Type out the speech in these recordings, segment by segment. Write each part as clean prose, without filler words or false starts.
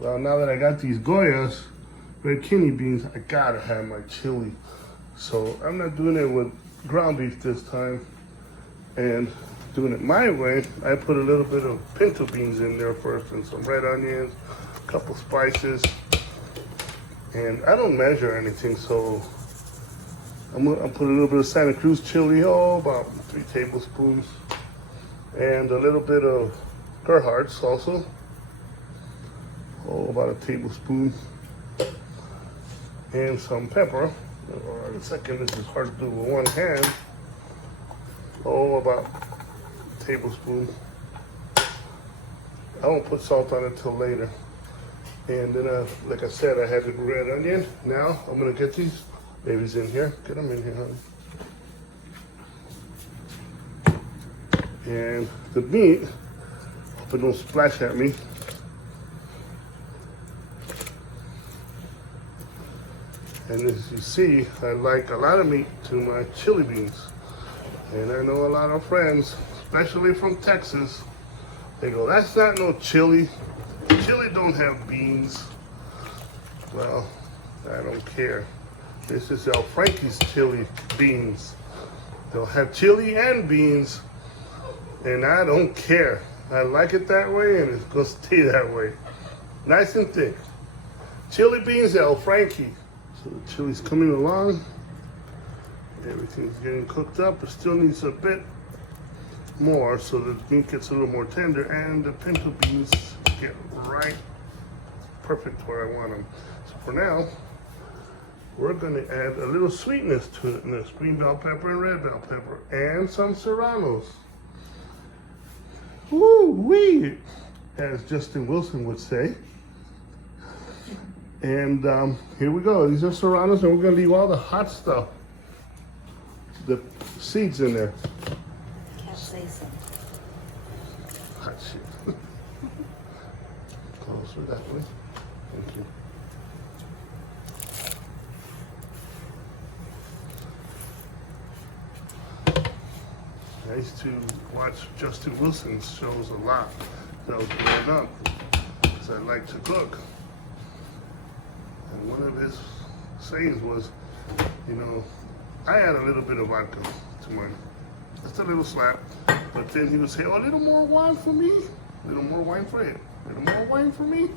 Well, now that I got these Goyas, red kidney beans, I gotta have my chili. So I'm not doing it with ground beef this time. And doing it my way, I put a little bit of pinto beans in there first and some red onions, a couple spices. And I don't measure anything, so I'm gonna put a little bit of Santa Cruz chili, about 3 tablespoons. And a little bit of Gerhardt's also, about a tablespoon. And some pepper. In a second, this is hard to do with one hand. About a tablespoon. I won't put salt on it till later. And then, like I said, I had the red onion. Now I'm gonna get these babies in here. Get them in here, honey. And the meat, hope it don't splash at me. And as you see, I like a lot of meat to my chili beans. And I know a lot of friends, especially from Texas, they go, that's not no chili. Chili don't have beans. Well, I don't care. This is Frankie's chili beans. They'll have chili and beans, and I don't care. I like it that way, and it's gonna stay that way. Nice and thick. Chili beans, Frankie. So the chili's coming along. Everything's getting cooked up. It still needs a bit more so the meat gets a little more tender and the pinto beans get right perfect where I want them. So for now, we're gonna add a little sweetness to it. And there's green bell pepper and red bell pepper and some serranos. Woo-wee, as Justin Wilson would say. And here we go. These are serranos, and we're gonna leave all the hot stuff, the seeds in there. Capsaicin. Hot shit. Closer that way. Thank you. I used to watch Justin Wilson's shows a lot when I was growing up, because I like to cook. And one of his sayings was, I add a little bit of vodka to mine. Just a little slap. But then he would say, a little more wine for me. A little more wine for it. A little more wine for me.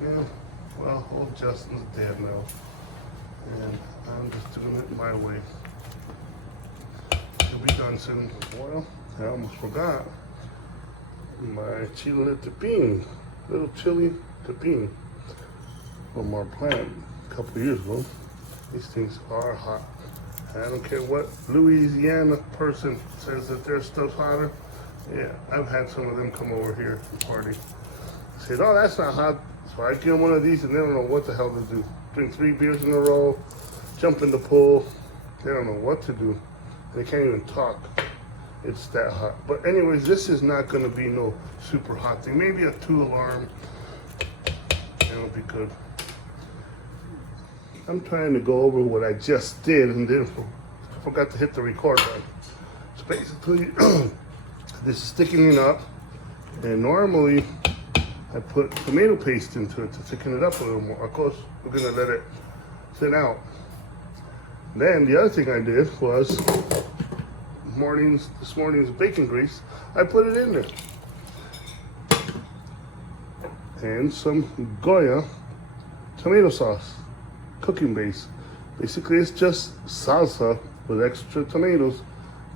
Yeah, well, old Justin's dead now. And I'm just doing it my way. Here we done some oil. I almost forgot my chile de bean. Little chili de bean from our plant a couple of years ago. These things are hot. I don't care what Louisiana person says that their stuff's hotter. Yeah, I've had some of them come over here and party. Said, oh, that's not hot. So I give them one of these and they don't know what the hell to do. Drink 3 beers in a row, jump in the pool. They don't know what to do. They can't even talk. It's that hot. But anyways, this is not gonna be no super hot thing. Maybe a 2 alarm. It'll be good. I'm trying to go over what I just did and then I forgot to hit the record button. So basically, this is thickening up, and normally I put tomato paste into it to thicken it up a little more. Of course, we're gonna let it thin out. Then the other thing I did was this morning's bacon grease, I put it in there. And some GOYA tomato sauce. Cooking base. Basically, it's just salsa with extra tomatoes,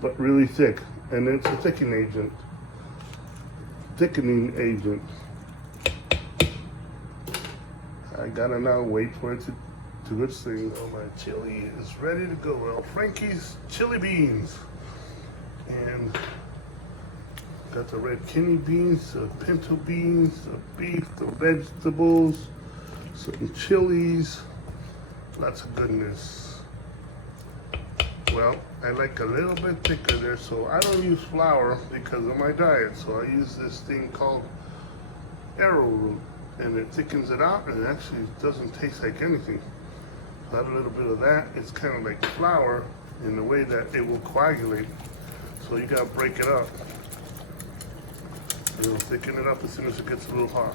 but really thick, and it's a thickening agent. I gotta now wait for it to do its thing. Oh, my chili is ready to go. Well, Frankie's chili beans, and got the red kidney beans, the pinto beans, the beef, the vegetables, some chilies. Lots of goodness. Well, I like a little bit thicker there, so I don't use flour because of my diet. So I use this thing called arrowroot, and it thickens it out, and it actually doesn't taste like anything. Add a little bit of that. It's kind of like flour in the way that it will coagulate. So you gotta break it up. It'll thicken it up as soon as it gets a little hot.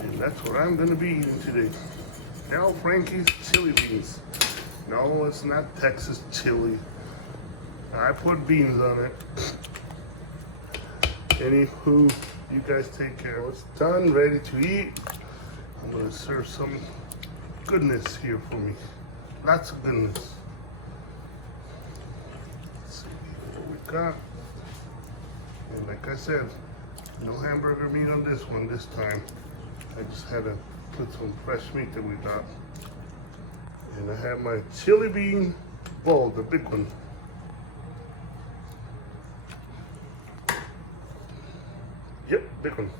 And that's what I'm gonna be eating today. Now Frankie's chili beans. No, it's not Texas chili. I put beans on it. Anywho, you guys take care. It's done, ready to eat. I'm gonna serve some goodness here for me. Lots of goodness. Let's see what we got. And like I said, no hamburger meat on this one this time. I just had to put some fresh meat that we got. And I have my chili bean bowl, the big one. Yep, big one.